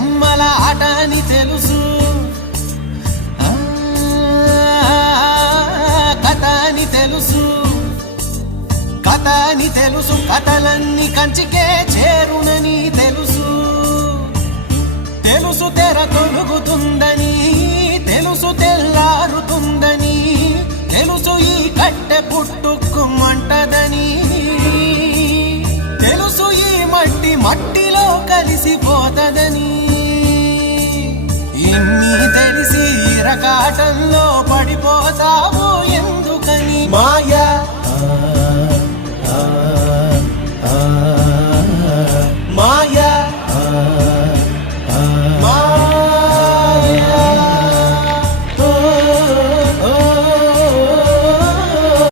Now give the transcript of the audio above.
బొమ్మల ఆట అని తెలుసు, కథ అని తెలుసు, కథ అని తెలుసు, కథలన్నీ కంచికే చేరునని తెలుసు, తెలుసు తెర తొలుగుతుందని, తెలుసు తెల్లారుతుందని, తెలుసు ఈ కట్టె పుట్టుకుమంటదని, తెలుసు ఈ మట్టి మట్టిలో కలిసిపోతదని. ఇన్ని తెలిసి ఇరకాటంలో పడిపోతావు ఎందుకని? మాయ